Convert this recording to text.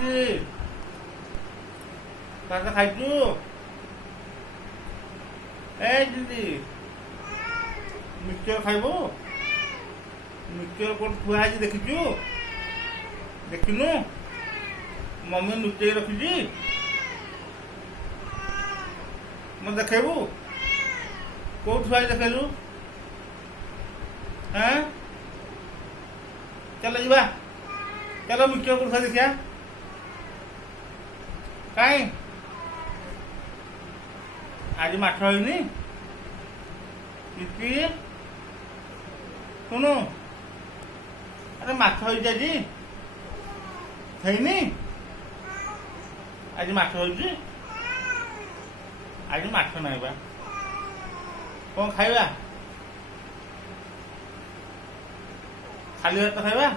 ଦିଦି ଭାତ ଖାଇଛୁ? ଏ ଦିଦି ମିକ୍ସଚର ଖାଇବୁ? ମିକ୍ସଚର କୋଉଠି ଥୁଆ ହେଇଛି ଦେଖିଛୁ? ଦେଖିନୁ? ମମି ଲୁଚେଇ ରଖିଛି। ମତେ ଦେଖେଇବୁ? କୋଉଠି ଥୁଆ ହେଇଛି ଦେଖେଇଲୁ? ହଁ ଚାଲ ଯିବା, ଚାଲ ମିକ୍ସଚର କୋଉଠି ଥୁଆ ଦେଖିବା। କାଇଁ ଆଜି ମାଛ ହେଇନି? କିଛି ଶୁଣୁ, ଆରେ ମାଛ ହେଇଛି ଆଜି? ହେଇନି? ଆଜି ମାଛ ହେଇଛି? ଆଜି ମାଛ ନାହିଁ ବା। କଣ ଖାଇବା? ଖାଲି ଭାତ ଖାଇବା?